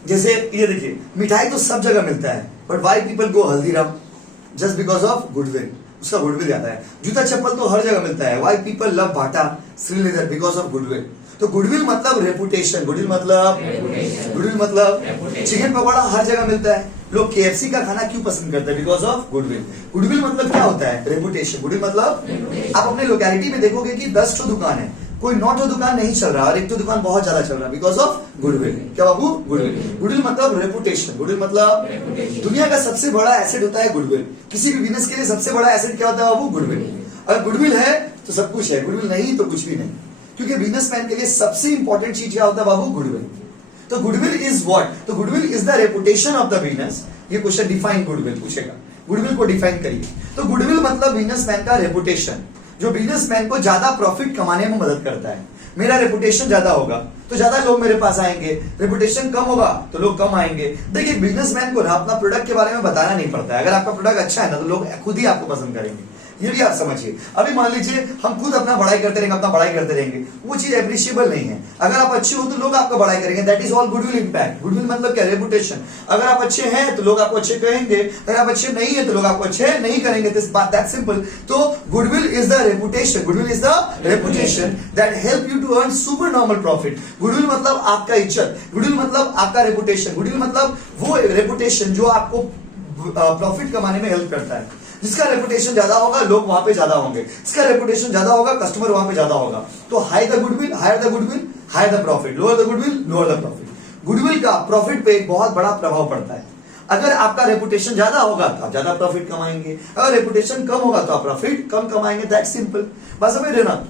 जैसे ये देखिए मिठाई तो सब जगह मिलता है, but why people go Haldiram, just because of goodwill. उसका गुडविल आता है। जूता चप्पल तो हर जगह मिलता है, why people love Bata Sreeleather, because of goodwill. तो गुडविल मतलब रेपुटेशन, गुडविल मतलब चिकन पकौड़ा हर जगह मिलता है, लोग KFC का खाना क्यों पसंद करते हैं, बिकॉज ऑफ गुडविल। गुडविल मतलब क्या होता है, रेपुटेशन। गुडविल मतलब आप अपने लोकेलिटी में देखोगे कि 10 ठो दुकान है, कोई 9 ठो दुकान नहीं चल रहा और एक तो दुकान बहुत ज्यादा चल रहा, बिकॉज ऑफ गुडविल। क्या बाबू, गुडविल। गुडविल मतलब रेपुटेशन, गुडविल मतलब दुनिया का सबसे बड़ा एसेट होता है गुडविल। किसी भी बिजनेस के लिए सबसे बड़ा एसेट क्या होता है बाबू, गुडविल। अगर गुडविल है तो सब कुछ है, गुडविल नहीं तो कुछ भी नहीं, क्योंकि बिजनेसमैन के लिए सबसे इंपॉर्टेंट चीज क्या होता है बाबू, गुडविल। तो गुडविल इज व्हाट, तो goodwill is the reputation of the business. ये क्वेश्चन डिफाइन गुडविल पूछेगा, गुडविल को डिफाइन करिए। तो गुडविल मतलब बिजनेसमैन का रेपुटेशन, जो बिजनेसमैन को ज्यादा प्रॉफिट कमाने में मदद करता है। मेरा रेपुटेशन ज्यादा होगा तो ज्यादा लोग मेरे पास आएंगे, रेपुटेशन कम होगा तो लोग कम आएंगे। देखिए बिजनेसमैन को ना अपना प्रोडक्ट के बारे में बताना नहीं पड़ता है। अगर आपका प्रोडक्ट अच्छा है ना तो लोग खुद ही आपको पसंद करेंगे, ये भी आप समझिए। अभी मान लीजिए हम खुद अपना बड़ाई करते रहेंगे, वो चीज एप्रिशिएबल नहीं है। अगर आप अच्छे हो तो लोग आपका बड़ाई करेंगे, that is all goodwill impact. Goodwill मतलब क्या, रेपुटेशन। अगर आप अच्छे हैं तो लोग आपको अच्छे कहेंगे, अगर आप अच्छे नहीं है तो लोग आपको अच्छे नहीं करेंगे, दैट सिंपल। तो goodwill is the reputation, goodwill is the reputation that help you to earn super normal profit. Goodwill मतलब आपका इज्जत, गुडविल मतलब आपका रेपुटेशन, गुडविल मतलब वो रेपुटेशन जो आपको प्रॉफिट कमाने में हेल्प करता है। जिसका रेपुटेशन ज्यादा होगा लोग वहां पे ज्यादा होंगे, जिसका रेपुटेशन ज्यादा होगा कस्टमर वहां पे ज्यादा होगा। तो high the goodwill, higher the goodwill, higher the profit, lower the goodwill, lower the profit. Goodwill का प्रॉफिट पे एक बहुत बड़ा प्रभाव पड़ता है। अगर आपका रेपुटेशन ज्यादा होगा तो आप ज्यादा प्रॉफिट कमाएंगे, अगर रेपुटेशन कम होगा तो आप प्रॉफिट कम कमाएंगे, दैट सिंपल। बस समझ रहे ना।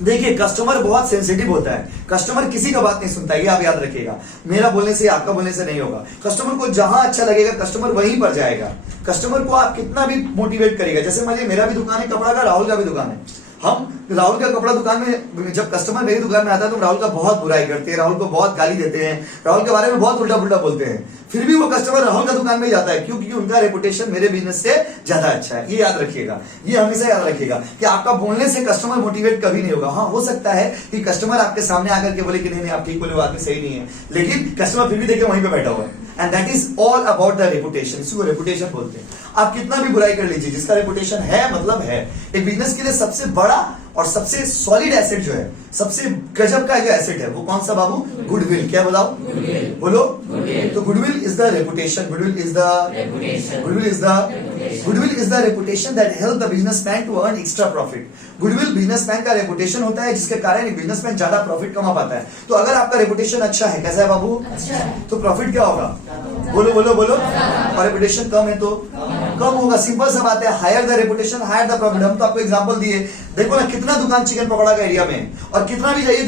देखिए कस्टमर बहुत सेंसिटिव होता है, कस्टमर किसी का बात नहीं सुनता, ये आप याद रखिएगा। मेरा बोलने से आपका बोलने से नहीं होगा। कस्टमर को जहां अच्छा लगेगा कस्टमर वहीं पर जाएगा। कस्टमर को आप कितना भी मोटिवेट करेगा, जैसे मान लीजिए मेरा भी दुकान है कपड़ा का, राहुल का भी दुकान है। हम राहुल का कपड़ा दुकान में, जब कस्टमर मेरी दुकान में आता है तो राहुल का बहुत बुराई करते हैं, राहुल को बहुत गाली देते हैं, राहुल के बारे में बहुत उल्टा पुल्टा बोलते हैं। फिर भी वो कस्टमर राहुल का दुकान में जाता है, क्योंकि उनका रेपुटेशन मेरे बिजनेस से ज्यादा अच्छा है। ये याद रखिएगा, ये हमेशा याद रखिएगा कि आपका बोलने से कस्टमर मोटिवेट कभी नहीं होगा। हाँ हो सकता है कि कस्टमर आपके सामने आकर के बोले कि नहीं आप ठीक बोले, वो आदमी सही नहीं है, लेकिन कस्टमर फिर भी देखिए वहीं पे बैठा हुआ है। And that is all about the reputation. इसको रेपुटेशन बोलते हैं। आप कितना भी बुराई कर लीजिए, जिसका रेपुटेशन है मतलब है। एक बिजनेस के लिए सबसे बड़ा और सबसे सॉलिड एसेट जो है, सबसे गजब का जो एसेट है वो कौन सा बाबू, गुडविल। क्या बताओ, बोलो। तो goodwill is the reputation, goodwill is the reputation that help the businessman to earn extra profit. Goodwill businessman का रेपुटेशन होता है जिसके कारण एक बिजनेसमैन ज्यादा प्रॉफिट कमा पाता है। तो अगर आपका रेपुटेशन अच्छा है, कैसा है बाबू, अच्छा है, तो प्रॉफिट क्या होगा, बोलो बोलो बोलो। और रेपुटेशन कम है तो कम होगा, सिंपल सा बात है। Higher the reputation higher the profit. हम तो आपको एग्जांपल दिए, देखो ना कितना दुकान चिकन पकौड़ा का एरिया में, और कितना भी जाइए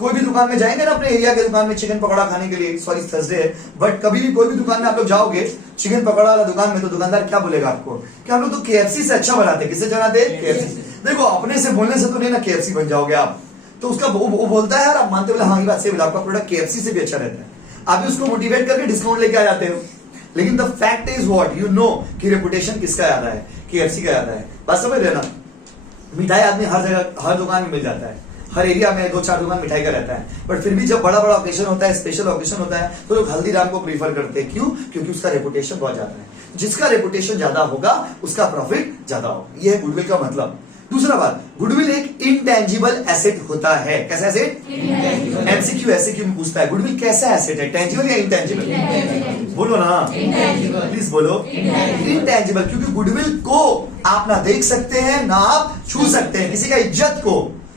कोई भी दुकान में जाएंगे ना अपने एरिया के दुकान में चिकन पकौड़ा खाने के लिए, सॉरी थर्सडे है, बट कभी भी कोई भी दुकान में आप लोग जाओगे चिकन पकौड़ा वाला दुकान में, तो दुकानदार क्या बोलेगा आपको कि हम लोग तो KFC से अच्छा बनाते हैं। किससे बनाते हैं? KFC। देखो अपने से बोलने से तो नहीं ना KFC बन जाओगे आप, तो उसका वो बोलता है और आप मानते बोले हाँ ये बात सही बोला, आपका प्रोडक्ट KFC से भी अच्छा रहता है, आप भी उसको मोटिवेट करके डिस्काउंट लेके आ जाते हो। लेकिन the fact is what you know कि रेपुटेशन किसका ज्यादा है? KFC का ज्यादा है। बात समझ रहे ना? मिठाई आदमी हर जगह हर दुकान में मिल जाता है, हर एरिया में 2-4 दुकान मिठाई का रहता है, बट फिर भी जब बड़ा बड़ा ओकेजन होता है, स्पेशल ओकेजन होता है, तो लोग हल्दीराम को प्रीफर करते हैं। क्यों? क्योंकि उसका रेपुटेशन बहुत ज्यादा है। जिसका रेपुटेशन ज्यादा होगा उसका प्रॉफिट ज्यादा होगा। यह है गुडविल का मतलब। दूसरा बात, गुडविल एक इंटेंजिबल एसेट होता है। कैसा एसेट? MCQ ऐसे में पूछता है गुडविल कैसा एसेट है, टेंजिबल या इंटेंजिबल? बोलो ना, प्लीज बोलो। इंटेंजिबल, क्योंकि गुडविल को आप ना देख सकते हैं ना आप छू सकते हैं। किसी का इज्जत को,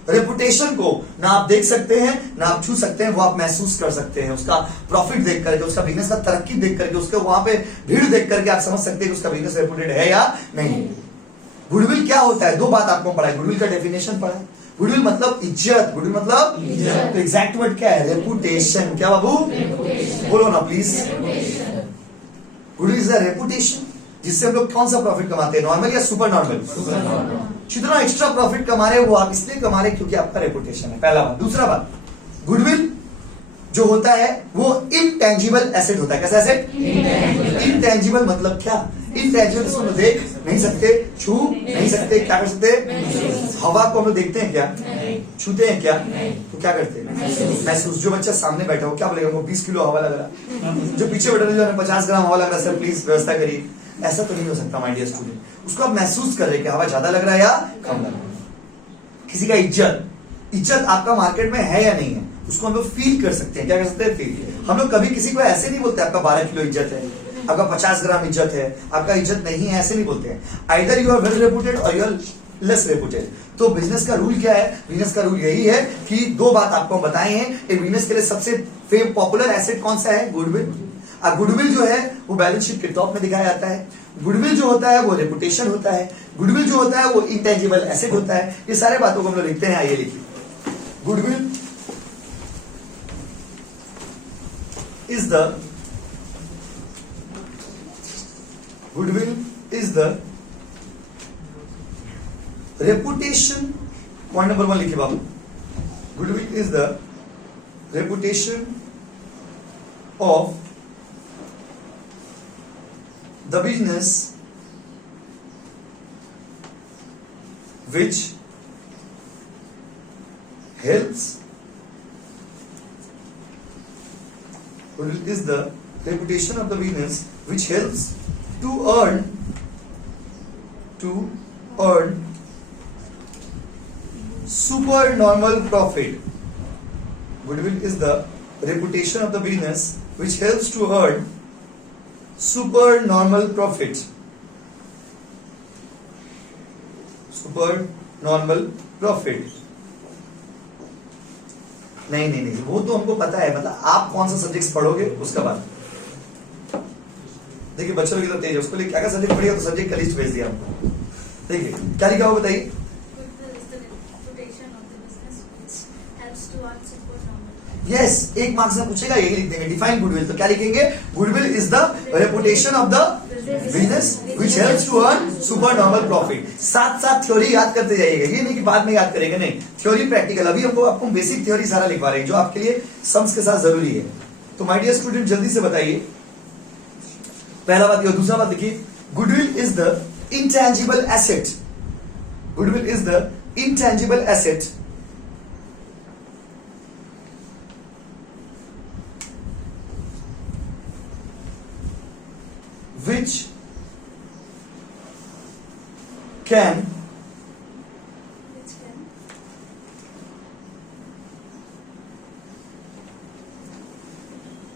रेपुटेशन को ना आप देख सकते हैं ना आप छू सकते हैं, वो आप महसूस कर सकते हैं। उसका प्रॉफिट देख करके, उसका बिजनेस का तरक्की देख करके, उसके वहां पे भीड़ देख करके आप समझ सकते हैं कि उसका बिजनेस रेपुटेड है या नहीं। गुडविल क्या होता है? 2 बात आपको पढ़ा है। गुडविल का डेफिनेशन पढ़ा है। गुडविल मतलब इज्जत, गुडविल मतलब तो एग्जैक्ट वर्ड क्या है? रेपुटेशन। क्या बाबू? बोलो ना please. Goodwill is the reputation जिससे हम लोग कौन सा प्रॉफिट कमाते हैं, नॉर्मल या सुपर नॉर्मल? जितना एक्स्ट्रा प्रॉफिट कमा रहे हैं वो आप इसलिए कमा रहे हैं क्योंकि आपका रेपुटेशन है। पहला बात। दूसरा बात, गुडविल जो होता है वो इनटेंजिबल एसेट होता है। कैसा एसेट? इनटेंजिबल मतलब क्या? इनटेंजिबल इसको हम देख नहीं सकते, छू नहीं सकते, क्या कर सकते? हवा को हम लोग देखते हैं क्या? छूते हैं क्या? तो क्या करते हैं? महसूस। जो बच्चा सामने बैठा हो क्या बोलेगा? वो 20 किलो हवा लग रहा। जो पीछे बैठा है 50 ग्राम हवा लग रहा है, सर प्लीज व्यवस्था करिए। ऐसा तो नहीं हो सकता माय डियर स्टूडेंट। उसको आप महसूस कर रहे हैं कि हवा ज्यादा लग रहा है या कम लग रहा है। किसी का इज्जत आपका मार्केट में है या नहीं है, उसको हम लोग फील कर सकते हैं। क्या कर सकते हैं? फील। हम लोग कभी किसी को ऐसे नहीं बोलते आपका 12 किलो इज्जत है, आपका 50 ग्राम इज्जत है, आपका इज्जत नहीं है, ऐसे नहीं बोलते हैं। Either you are well reputed और यू आर लेस रेपुटेड। तो बिजनेस का रूल क्या है? बिजनेस का रूल यही है कि 2 बात आपको बताए हैं। एक बिजनेस के लिए सबसे पॉपुलर एसेट कौन सा है? गुडविल। गुडविल जो है वो बैलेंस शीट के टॉप में दिखाया जाता है। गुडविल जो होता है वो रेपुटेशन होता है। गुडविल जो होता है वो इंटेंजिबल एसेट होता है। ये सारे बातों को हम लोग लिखते हैं। आइए लिखिए। Goodwill is the reputation. Point number 1 लिखिए बाबू। Goodwill is the reputation of the business which helps. Goodwill is the reputation of the business which helps to earn supernormal profit. Goodwill is the reputation of the business which helps to earn supernormal profit. Supernormal profit. नहीं, वो तो हमको पता है। मतलब आप कौन सा सब्जेक्ट पढ़ोगे उसका बात। देखिए बच्चों की तो तेज है, उसको लिए क्या क्या सब्जेक्ट पढ़ेगा, तो सब्जेक्ट का लिस्ट भेज दिया हमको। देखिए क्या लिखा हो बताइए। यस, 1 मार्क्स में पूछेगा, यही लिख देंगे। डिफाइन गुडविल, तो क्या लिखेंगे? Goodwill is the reputation of the business which helps to earn super normal profit. साथ साथ थ्योरी याद करते जाइएगा, ये नहीं कि बाद में याद करेंगे, नहीं। थ्योरी प्रैक्टिकल, अभी आपको बेसिक थ्योरी सारा लिखवा रहे हैं जो आपके लिए सम्स के साथ जरूरी है। तो माय डियर स्टूडेंट जल्दी से बताइए। पहला बात ये। दूसरा बात देखिए, goodwill is the intangible asset. Goodwill is the intangible asset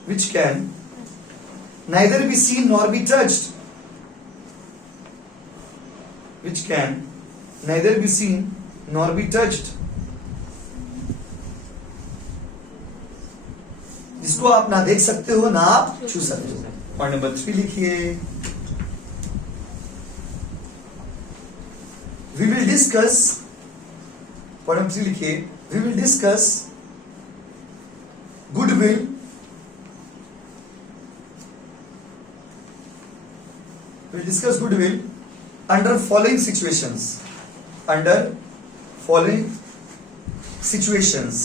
which can neither be seen nor be touched. Which can neither be seen nor be touched. जिसको आप ना देख सकते हो ना आप छू सकते हो। पॉइंट नंबर 3 लिखिए। We will discuss. Point number 3 लिखिए। We will discuss goodwill we'll discuss goodwill under following situations. Under following situations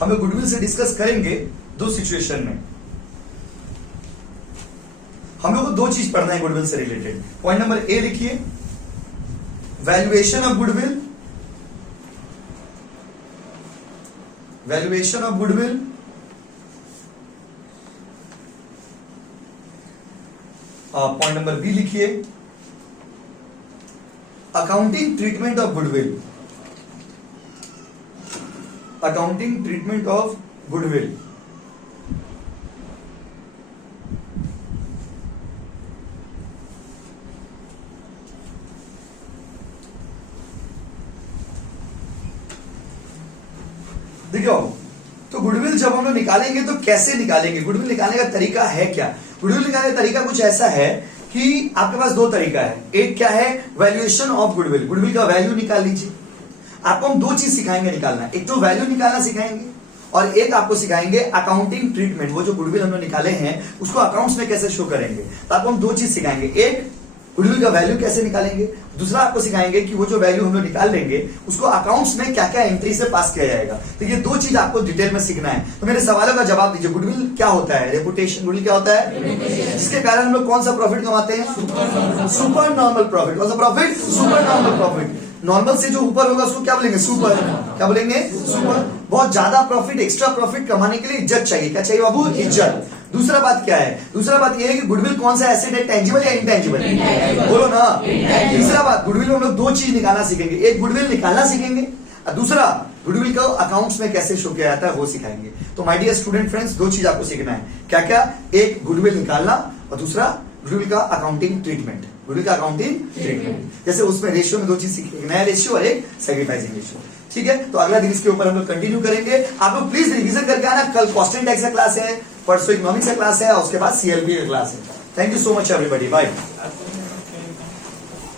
हम लोग गुडविल से डिस्कस करेंगे दो सिचुएशन में. हम लोग को दो चीज पढ़ना है गुडविल से रिलेटेड. पॉइंट नंबर ए लिखिए, valuation of goodwill. Valuation of goodwill. Point number B लिखिए, accounting treatment of goodwill. Accounting treatment of goodwill. देखियो, तो गुडविल जब हम लोग निकालेंगे तो कैसे निकालेंगे? गुडविल निकालने का तरीका है क्या? गुडविल निकालने का तरीका कुछ ऐसा है कि आपके पास दो तरीका है. एक क्या है? Valuation of goodwill. गुडविल का वैल्यू निकाल लीजिए. आपको हम दो चीज सिखाएंगे निकालना. एक तो वैल्यू निकालना सिखाएंगे और एक आपको सिखाएंगे अकाउंटिंग ट्रीटमेंट. वो जो गुडविल हमने निकाले हैं उसको अकाउंट्स में कैसे शो करेंगे. तो आपको हम दो चीज सिखाएंगे. एक गुडविल का वैल्यू कैसे निकालेंगे, दूसरा आपको सिखाएंगे कि वो जो वैल्यू हम लोग निकाल लेंगे उसको अकाउंट्स में क्या क्या एंट्री से पास किया जाएगा. तो ये दो चीज आपको डिटेल में सीखना है. तो मेरे सवालों का जवाब दीजिए. गुडविल क्या होता है? रेपुटेशन. गुडविल क्या होता है? जिसके कारण हम लोग कौन सा प्रॉफिट कमाते हैं? Super normal profit. कौन सा profit? Super normal profit. Normal से जो ऊपर होगा उसको क्या बोलेंगे? सुपर. क्या बोलेंगे? सुपर. बहुत ज्यादा प्रॉफिट, एक्स्ट्रा प्रॉफिट कमाने के लिए इज्जत चाहिए. क्या चाहिए बाबू? इज्जत. दूसरा बात क्या है? दूसरा बात यह है कि गुडविल कौन सा एसेट है? टेंजिबल या इंटेंजिबल? बोलो ना. तीसरा बात, गुडविल में हम लोग दो चीज निकालना सीखेंगे. एक गुडविल निकालना सीखेंगे और दूसरा गुडविल को अकाउंट्स में कैसे शो किया जाता है वो सिखाएंगे. तो माय डियर स्टूडेंट फ्रेंड्स, दो चीज आपको सीखना है. क्या क्या? एक गुडविल निकालना और दूसरा गुडविल का अकाउंटिंग ट्रीटमेंट. गुडविल का अकाउंटिंग ट्रीटमेंट. जैसे उसमें रेशियो में दो चीज सीखेंगे, नया रेशियो और एक सैक्रिफाइसिंग रेशियो. ठीक है, तो अगला दिन इसके ऊपर हम लोग कंटिन्यू करेंगे. आप लोग प्लीज रिवीजन करके आना. कल कॉस्ट एंड टैक्स का क्लास है, परसों इकोनॉमिक्स का क्लास है और उसके बाद सीएलपी का क्लास है. Thank you so much everybody. Bye.